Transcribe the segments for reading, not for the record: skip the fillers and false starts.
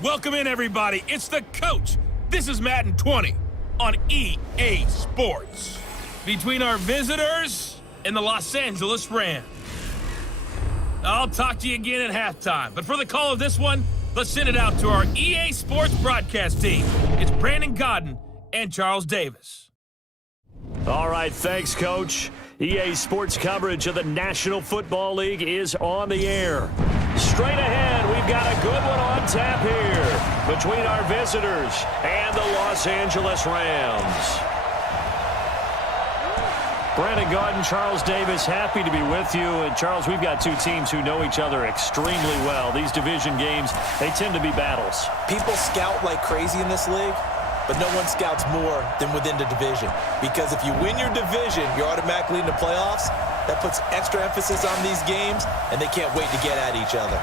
Welcome in, everybody. It's the coach. This is Madden 20 on EA Sports. Between our visitors and the Los Angeles Rams. I'll talk to you again at halftime. But for the call of this one, let's send it out to our EA Sports broadcast team. It's Brandon Godden and Charles Davis. All right, thanks, Coach. EA Sports coverage of the National Football League is on the air. Straight ahead, we've got a good one on tap here between our visitors and the Los Angeles Rams. Brandon Godden, Charles Davis, happy to be with you. And, Charles, we've got two teams who know each other extremely well. These division games, they tend to be battles. People scout like crazy in this league, but no one scouts more than within the division. Because if you win your division, you're automatically in the playoffs. That puts extra emphasis on these games, and they can't wait to get at each other.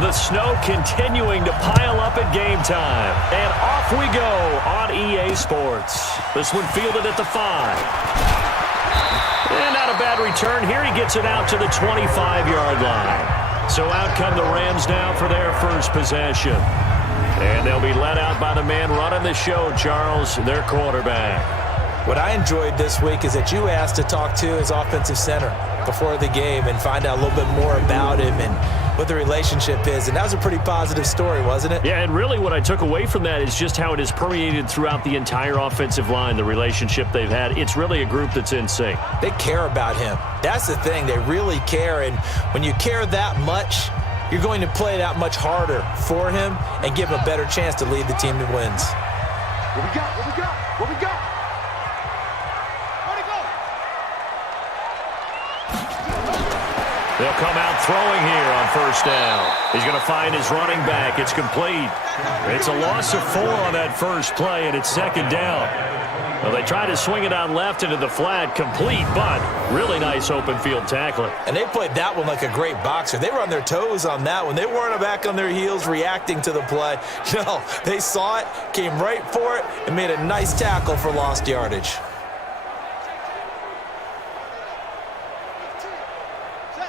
The snow continuing to pile up at game time. And off we go on EA Sports. This one fielded at the 5. And not a bad return here. He gets it out to the 25-yard line. So out come the Rams now for their first possession. And they'll be led out by the man running the show, Charles, their quarterback. What I enjoyed this week is that you asked to talk to his offensive center before the game and find out a little bit more about him and what the relationship is. And that was a pretty positive story, wasn't it? Yeah, and really what I took away from that is just how it has permeated throughout the entire offensive line, the relationship they've had. It's really a group that's in sync. They care about him. That's the thing. They really care. And when you care that much, you're going to play that much harder for him and give him a better chance to lead the team to wins. What we got? What we got? What we got? They'll come out throwing here on first down. He's going to find his running back. It's complete. It's a loss of 4 on that first play, and it's second down. Well, they try to swing it out left into the flat, complete, but really nice open field tackling. And they played that one like a great boxer. They were on their toes on that one. They weren't back on their heels reacting to the play. No, they saw it, came right for it, and made a nice tackle for lost yardage.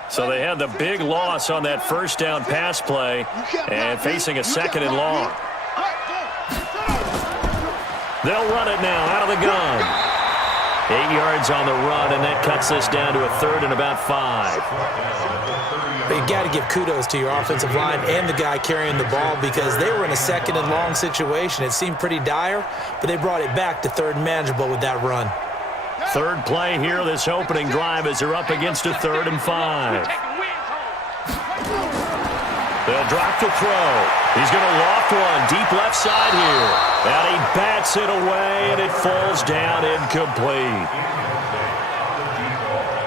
So they had the big loss on that first down pass play and facing a second and long. They'll run it now out of the gun. 8 yards on the run, and that cuts this down to a third and about 5. But you got to give kudos to your offensive line and the guy carrying the ball because they were in a second and long situation. It seemed pretty dire, but they brought it back to third and manageable with that run. Third play here, this opening drive as they're up against a 3rd and 5. They'll drop to throw. He's going to loft one deep left side here. And he bats it away, and it falls down incomplete.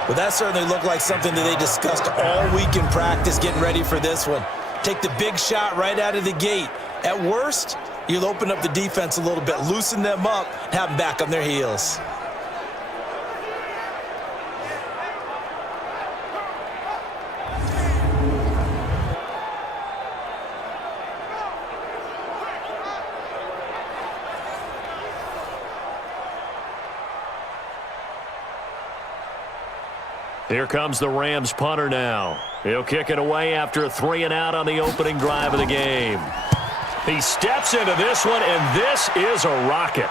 Well, that certainly looked like something that they discussed all week in practice getting ready for this one. Take the big shot right out of the gate. At worst, you'll open up the defense a little bit, loosen them up, and have them back on their heels. Here comes the Rams punter now. He'll kick it away after a 3-and-out on the opening drive of the game. He steps into this one, and this is a rocket.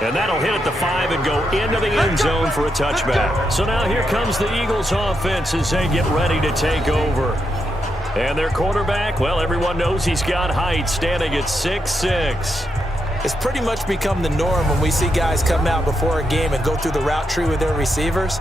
And that'll hit at the 5 and go into the end zone for a touchback. So now here comes the Eagles offense as they get ready to take over. And their quarterback, well, everyone knows he's got height, standing at 6'6". It's pretty much become the norm when we see guys come out before a game and go through the route tree with their receivers.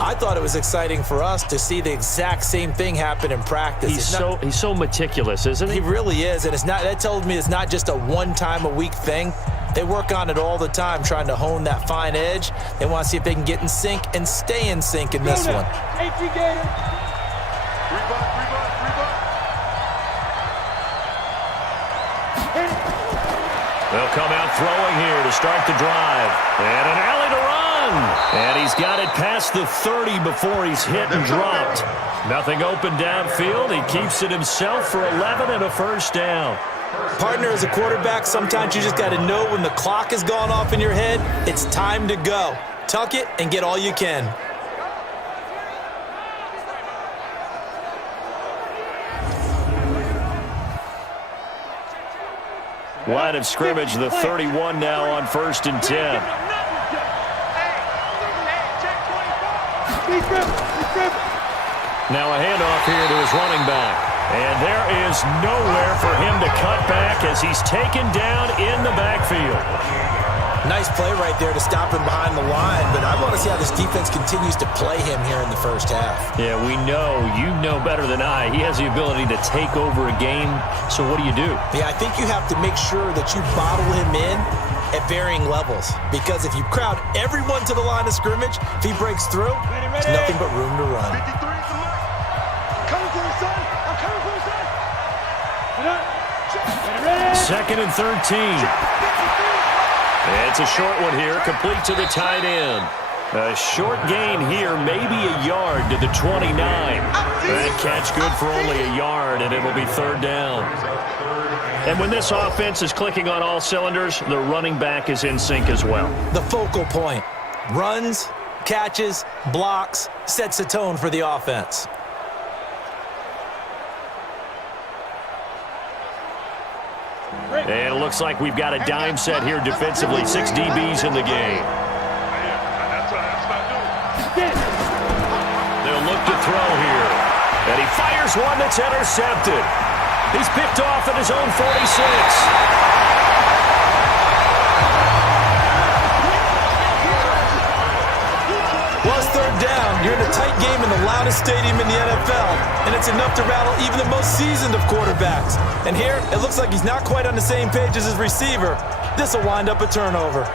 I thought it was exciting for us to see the exact same thing happen in practice. He's so meticulous, isn't he? He really is, and that tells me it's not just a one-time-a-week thing. They work on it all the time, trying to hone that fine edge. They want to see if they can get in sync and stay in sync in this one. They'll come out throwing here to start the drive. And an alley to run. And he's got it past the 30 before he's hit and dropped. Nothing open downfield. He keeps it himself for 11 and a first down. Partner, as a quarterback, sometimes you just got to know when the clock has gone off in your head, it's time to go. Tuck it and get all you can. Line of scrimmage, the 31 now on 1st and 10. Now a handoff here to his running back. And there is nowhere for him to cut back as he's taken down in the backfield. Nice play right there to stop him behind the line, but I want to see how this defense continues to play him here in the first half. Yeah, we know. You know better than I. He has the ability to take over a game, so what do you do? Yeah, I think you have to make sure that you bottle him in at varying levels, because if you crowd everyone to the line of scrimmage, if he breaks through, there's nothing but room to run. Second and 13. It's a short one here, complete to the tight end. A short gain here, maybe a yard to the 29. That catch good for only a yard, and it'll be 3rd down. And when this offense is clicking on all cylinders, the running back is in sync as well. The focal point. Runs, catches, blocks, sets the tone for the offense. And it looks like we've got a dime set here defensively. 6 DBs in the game. They'll look to throw here. And he fires one that's intercepted. He's picked off at his own 46. Well, it's 3rd down. You're in a tight game in the loudest stadium in the NFL, and it's enough to rattle even the most seasoned of quarterbacks. And here, it looks like he's not quite on the same page as his receiver. This will wind up a turnover.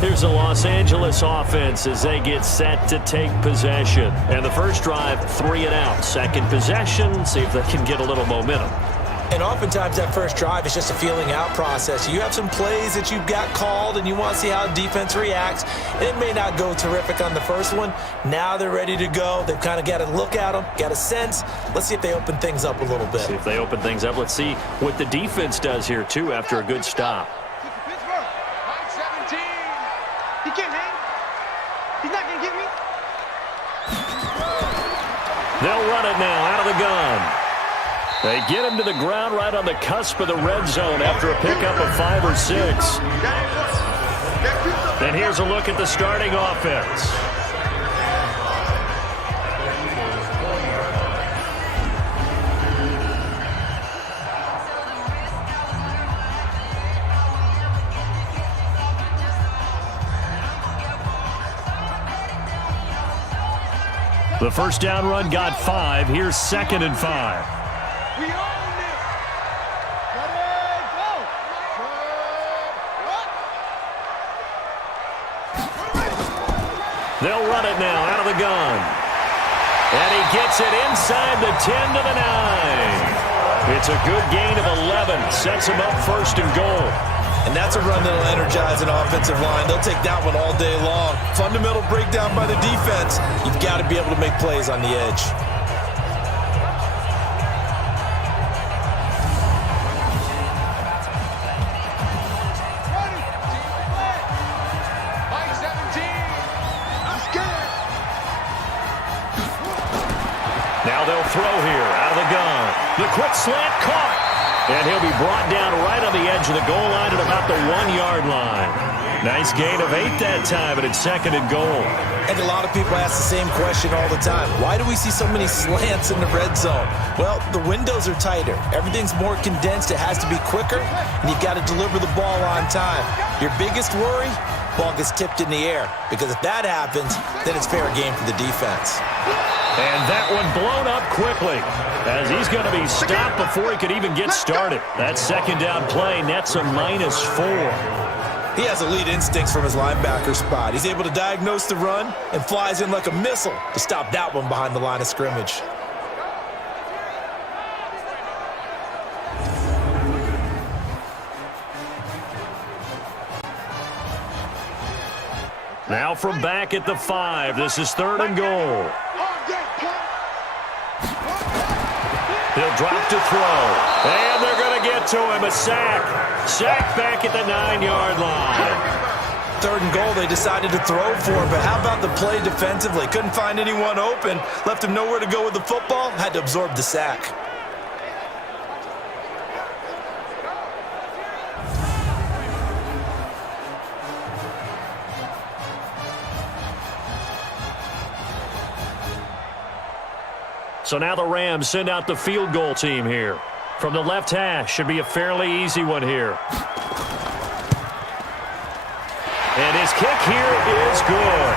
Here's the Los Angeles offense as they get set to take possession. And the first drive, 3 and out. Second possession, see if they can get a little momentum. And oftentimes that first drive is just a feeling out process. You have some plays that you've got called and you want to see how defense reacts. And it may not go terrific on the first one. Now they're ready to go. They've kind of got to look at them, got a sense. Let's see if they open things up a little bit. See if they open things up. Let's see what the defense does here, too, after a good stop. He can't hang. He's not going to get me. They'll run it now out of the gun. They get him to the ground right on the cusp of the red zone after a pickup of 5 or 6. And here's a look at the starting offense. The first down run got 5. Here's 2nd and 5. We own it. Ready, go. They'll run it now out of the gun. And he gets it inside the 10 to the 9. It's a good gain of 11. Sets him up 1st and goal. And that's a run that'll energize an offensive line. They'll take that one all day long. Fundamental breakdown by the defense. You've got to be able to make plays on the edge. Now they'll throw here out of the gun. The quick slant caught. And he'll be brought down right on the edge of the goal line at about the 1-yard line. Nice gain of 8 that time, but it's 2nd and goal. And a lot of people ask the same question all the time. Why do we see so many slants in the red zone? Well, the windows are tighter. Everything's more condensed. It has to be quicker, and you've got to deliver the ball on time. Your biggest worry? ball gets tipped in the air. Because if that happens, then it's fair game for the defense. And that one blown up quickly as he's going to be stopped before he could even get started. That second down play nets a -4. He has elite instincts from his linebacker spot. He's able to diagnose the run and flies in like a missile to stop that one behind the line of scrimmage. Now from back at the 5, this is 3rd and goal. He'll drop to throw. And they're going to get to him. A sack. Sack back at the 9-yard line. 3rd and goal, they decided to throw for it, but how about the play defensively? Couldn't find anyone open. Left him nowhere to go with the football. Had to absorb the sack. So now the Rams send out the field goal team here. From the left hash, should be a fairly easy one here. And his kick here is good.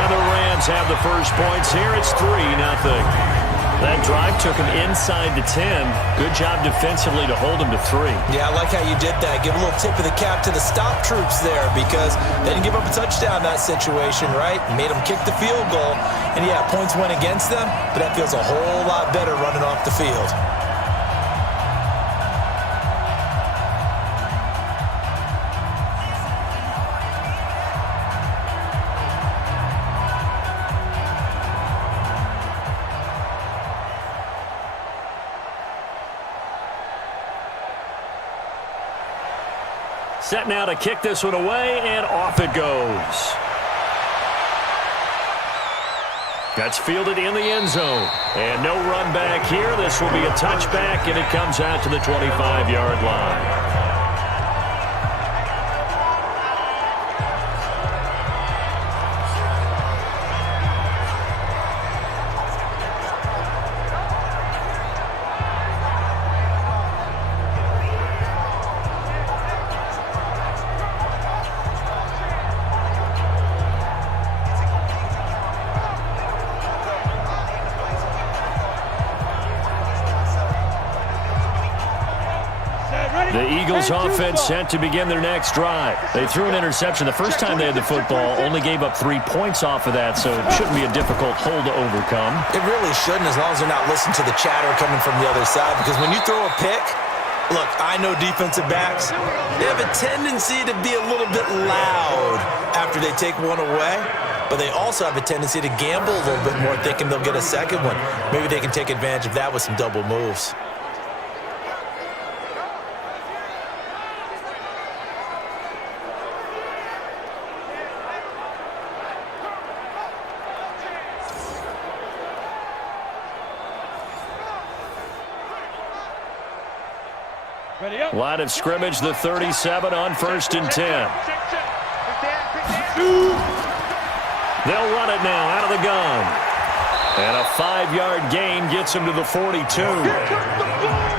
And the Rams have the first points here. It's 3-0. That drive took him inside the 10. Good job defensively to hold him to 3. Yeah, I like how you did that. Give a little tip of the cap to the stop troops there because they didn't give up a touchdown in that situation, right? Made them kick the field goal. And, yeah, points went against them, but that feels a whole lot better running off the field. Set now to kick this one away, and off it goes. That's fielded in the end zone. And no run back here. This will be a touchback, and it comes out to the 25-yard line. The Eagles offense set to begin their next drive. They threw an interception the first time they had the football, only gave up 3 points off of that, so it shouldn't be a difficult hole to overcome. It really shouldn't, as long as they're not listening to the chatter coming from the other side, because when you throw a pick, look, I know defensive backs, they have a tendency to be a little bit loud after they take one away, but they also have a tendency to gamble a little bit more, thinking they'll get a second one. Maybe they can take advantage of that with some double moves. Line of scrimmage, the 37 on 1st and 10. They'll run it now out of the gun. And a 5-yard gain gets him to the 42.